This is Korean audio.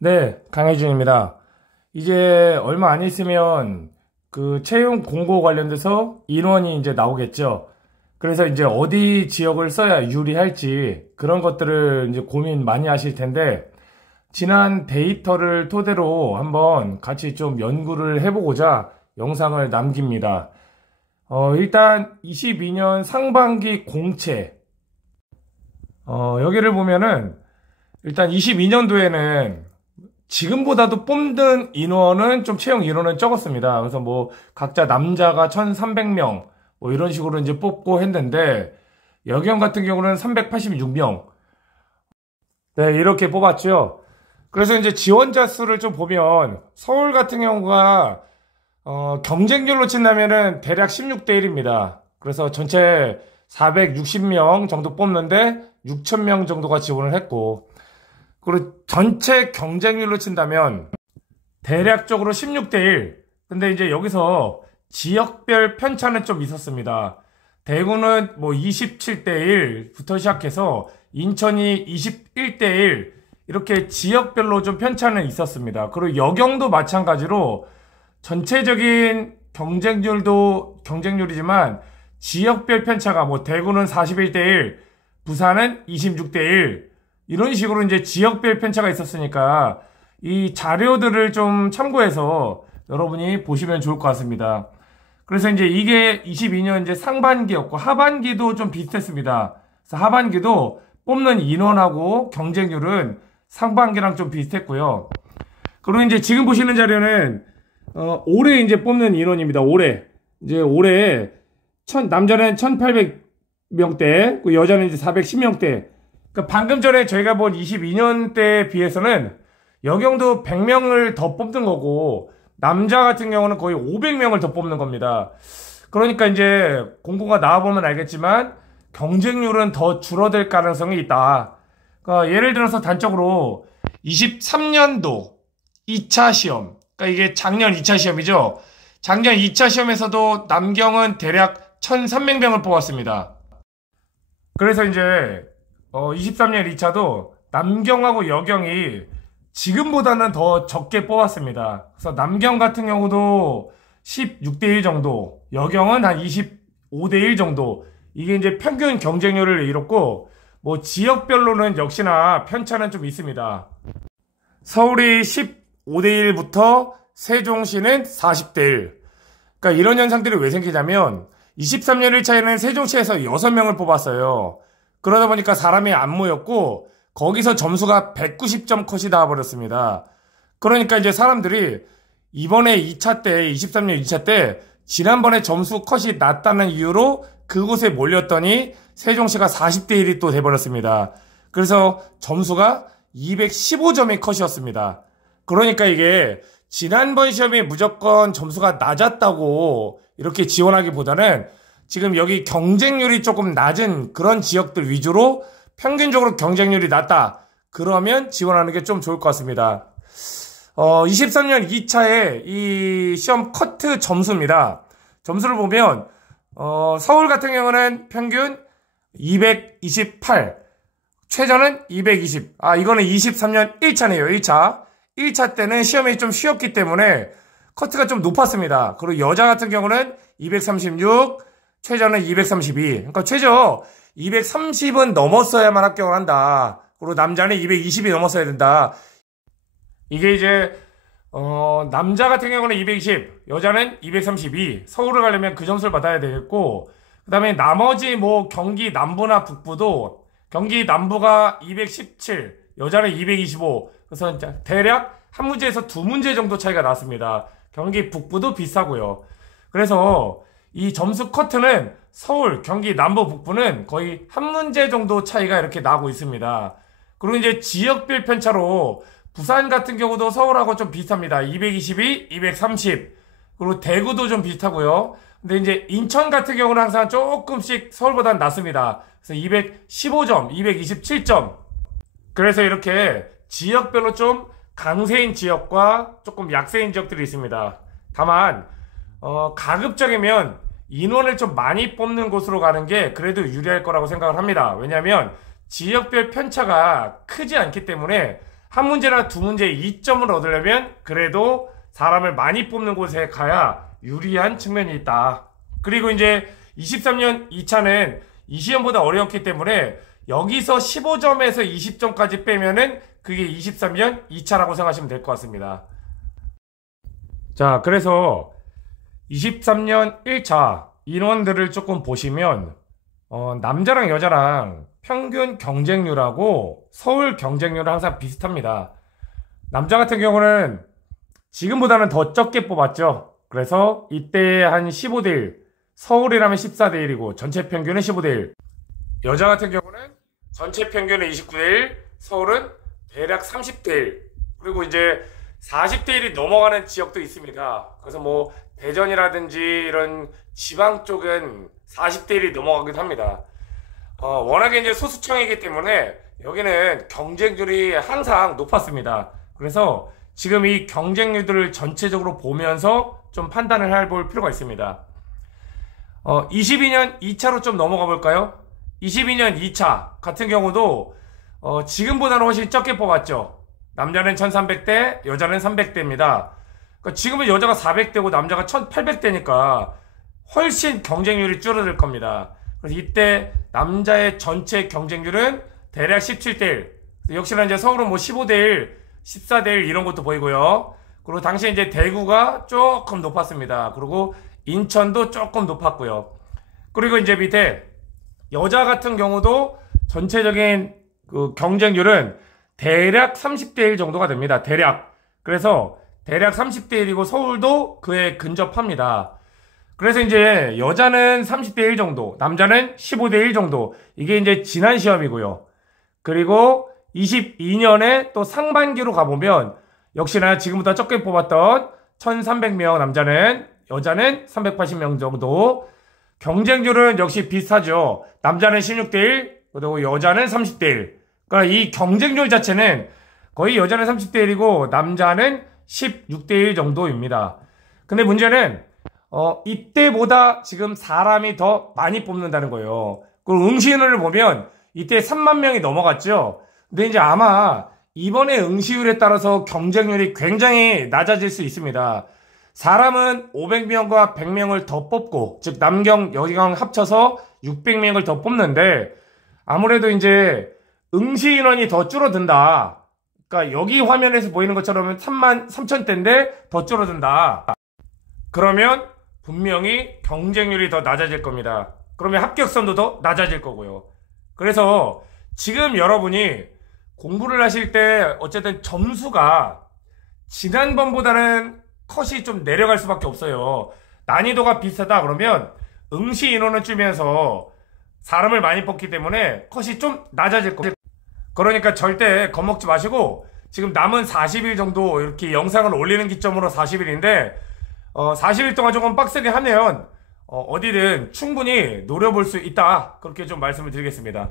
네, 강혜준입니다. 이제 얼마 안 있으면 그 채용 공고 관련돼서 인원이 이제 나오겠죠. 그래서 이제 어디 지역을 써야 유리할지 그런 것들을 이제 고민 많이 하실 텐데, 지난 데이터를 토대로 한번 같이 좀 연구를 해보고자 영상을 남깁니다. 일단 22년 상반기 공채, 여기를 보면은 일단 22년도에는 지금보다도 뽑는 인원은 좀 채용 인원은 적었습니다. 그래서 뭐 각자 남자가 1,300명 뭐 이런 식으로 이제 뽑고 했는데, 여경 같은 경우는 386명. 네, 이렇게 뽑았죠. 그래서 이제 지원자 수를 좀 보면 서울 같은 경우가 경쟁률로 친다면은 대략 16대 1입니다. 그래서 전체 460명 정도 뽑는데 6,000명 정도가 지원을 했고, 그리고 전체 경쟁률로 친다면 대략적으로 16대 1. 근데 이제 여기서 지역별 편차는 좀 있었습니다. 대구는 뭐 27대 1부터 시작해서 인천이 21대 1, 이렇게 지역별로 좀 편차는 있었습니다. 그리고 여경도 마찬가지로 전체적인 경쟁률도 경쟁률이지만 지역별 편차가 뭐 대구는 41대 1, 부산은 26대 1, 이런 식으로 이제 지역별 편차가 있었으니까 이 자료들을 좀 참고해서 여러분이 보시면 좋을 것 같습니다. 그래서 이제 이게 22년 이제 상반기였고, 하반기도 좀 비슷했습니다. 그래서 하반기도 뽑는 인원하고 경쟁률은 상반기랑 좀 비슷했고요. 그리고 이제 지금 보시는 자료는 올해 이제 뽑는 인원입니다. 올해 남자는 1,800명대, 여자는 이제 410명대. 그러니까 방금 전에 저희가 본 22년 때에 비해서는 여경도 100명을 더 뽑는 거고, 남자 같은 경우는 거의 500명을 더 뽑는 겁니다. 그러니까 이제 공고가 나와보면 알겠지만 경쟁률은 더 줄어들 가능성이 있다. 그러니까 예를 들어서 단적으로 23년도 2차 시험, 그러니까 이게 작년 2차 시험이죠. 작년 2차 시험에서도 남경은 대략 1,300명을 뽑았습니다. 그래서 이제 23년 2차도 남경하고 여경이 지금보다는 더 적게 뽑았습니다. 그래서 남경 같은 경우도 16대 1 정도, 여경은 한 25대 1 정도. 이게 이제 평균 경쟁률을 이뤘고, 뭐 지역별로는 역시나 편차는 좀 있습니다. 서울이 15대 1부터 세종시는 40대 1. 그러니까 이런 현상들이 왜 생기냐면 23년 1차에는 세종시에서 6명을 뽑았어요. 그러다 보니까 사람이 안 모였고, 거기서 점수가 190점 컷이 나와버렸습니다. 그러니까 이제 사람들이 이번에 2차 때, 23년 2차 때 지난번에 점수 컷이 낮다는 이유로 그곳에 몰렸더니 세종시가 40대 1이 또 돼버렸습니다. 그래서 점수가 215점이 컷이었습니다. 그러니까 이게 지난번 시험이 무조건 점수가 낮았다고 이렇게 지원하기보다는 지금 여기 경쟁률이 조금 낮은 그런 지역들 위주로 평균적으로 경쟁률이 낮다, 그러면 지원하는 게 좀 좋을 것 같습니다. 23년 2차의 이 시험 커트 점수입니다. 점수를 보면 서울 같은 경우는 평균 228, 최저는 220. 이거는 23년 1차네요. 1차 때는 시험이 좀 쉬웠기 때문에 커트가 좀 높았습니다. 그리고 여자 같은 경우는 236, 최저는 232. 그러니까 최저 230은 넘었어야만 합격을 한다. 그리고 남자는 220이 넘었어야 된다. 이게 이제 남자 같은 경우는 220, 여자는 232. 서울을 가려면 그 점수를 받아야 되겠고, 그 다음에 나머지 뭐 경기 남부나 북부도 경기 남부가 217, 여자는 225. 그래서 대략 한 문제에서 두 문제 정도 차이가 났습니다. 경기 북부도 비슷하고요. 그래서 이 점수 커트는 서울, 경기 남부, 북부는 거의 한 문제 정도 차이가 이렇게 나고 있습니다. 그리고 이제 지역별 편차로 부산 같은 경우도 서울하고 좀 비슷합니다. 222, 230. 그리고 대구도 좀 비슷하고요. 근데 이제 인천 같은 경우는 항상 조금씩 서울보다는 낮습니다. 그래서 215점, 227점. 그래서 이렇게 지역별로 좀 강세인 지역과 조금 약세인 지역들이 있습니다. 다만 가급적이면 인원을 좀 많이 뽑는 곳으로 가는 게 그래도 유리할 거라고 생각을 합니다. 왜냐하면 지역별 편차가 크지 않기 때문에 한 문제나 두 문제에 2점을 얻으려면 그래도 사람을 많이 뽑는 곳에 가야 유리한 측면이 있다. 그리고 이제 23년 2차는 이 시험보다 어려웠기 때문에 여기서 15점에서 20점까지 빼면은 그게 23년 2차라고 생각하시면 될 것 같습니다. 자, 그래서 23년 1차 인원들을 조금 보시면 남자랑 여자랑 평균 경쟁률하고 서울 경쟁률은 항상 비슷합니다. 남자 같은 경우는 지금보다는 더 적게 뽑았죠. 그래서 이때 한 15대 1, 서울이라면 14대 1이고 전체 평균은 15대 1. 여자 같은 경우는 전체 평균은 29대 1, 서울은 대략 30대 1. 그리고 이제 40대 1이 넘어가는 지역도 있습니다. 그래서 뭐 대전이라든지 이런 지방 쪽은 40대 1이 넘어가기도 합니다. 워낙에 이제 소수청이기 때문에 여기는 경쟁률이 항상 높았습니다. 그래서 지금 이 경쟁률들을 전체적으로 보면서 좀 판단을 해볼 필요가 있습니다. 22년 2차로 좀 넘어가 볼까요? 22년 2차 같은 경우도 지금보다는 훨씬 적게 뽑았죠. 남자는 1300대, 여자는 300대입니다. 그러니까 지금은 여자가 400대고 남자가 1800대니까 훨씬 경쟁률이 줄어들 겁니다. 그래서 이때 남자의 전체 경쟁률은 대략 17대 1. 역시나 이제 서울은 뭐 15대 1, 14대 1 이런 것도 보이고요. 그리고 당시에 이제 대구가 조금 높았습니다. 그리고 인천도 조금 높았고요. 그리고 이제 밑에 여자 같은 경우도 전체적인 그 경쟁률은 대략 30대 1 정도가 됩니다. 대략. 그래서 대략 30대 1이고 서울도 그에 근접합니다. 그래서 이제 여자는 30대 1 정도, 남자는 15대 1 정도. 이게 이제 지난 시험이고요. 그리고 22년에 또 상반기로 가보면 역시나 지금보다 적게 뽑았던 1300명 남자는, 여자는 380명 정도. 경쟁률은 역시 비슷하죠. 남자는 16대 1, 그리고 여자는 30대 1. 그러니까 이 경쟁률 자체는 거의 여자는 30대 1이고 남자는 16대 1 정도입니다. 근데 문제는 이때보다 지금 사람이 더 많이 뽑는다는 거예요. 그리고 응시인원을 보면 이때 3만 명이 넘어갔죠. 근데 이제 아마 이번에 응시율에 따라서 경쟁률이 굉장히 낮아질 수 있습니다. 사람은 500명과 100명을 더 뽑고, 즉 남경, 여경 합쳐서 600명을 더 뽑는데 아무래도 이제 응시 인원이 더 줄어든다. 그러니까 여기 화면에서 보이는 것처럼 3만 3천대인데 더 줄어든다. 그러면 분명히 경쟁률이 더 낮아질 겁니다. 그러면 합격선도 더 낮아질 거고요. 그래서 지금 여러분이 공부를 하실 때 어쨌든 점수가 지난번보다는 컷이 좀 내려갈 수밖에 없어요. 난이도가 비슷하다 그러면 응시 인원을 줄면서 사람을 많이 뽑기 때문에 컷이 좀 낮아질 겁니다. 그러니까 절대 겁먹지 마시고 지금 남은 40일 정도 이렇게 영상을 올리는 기점으로 40일인데 40일 동안 조금 빡세게 하면 어디든 충분히 노려볼 수 있다. 그렇게 좀 말씀을 드리겠습니다.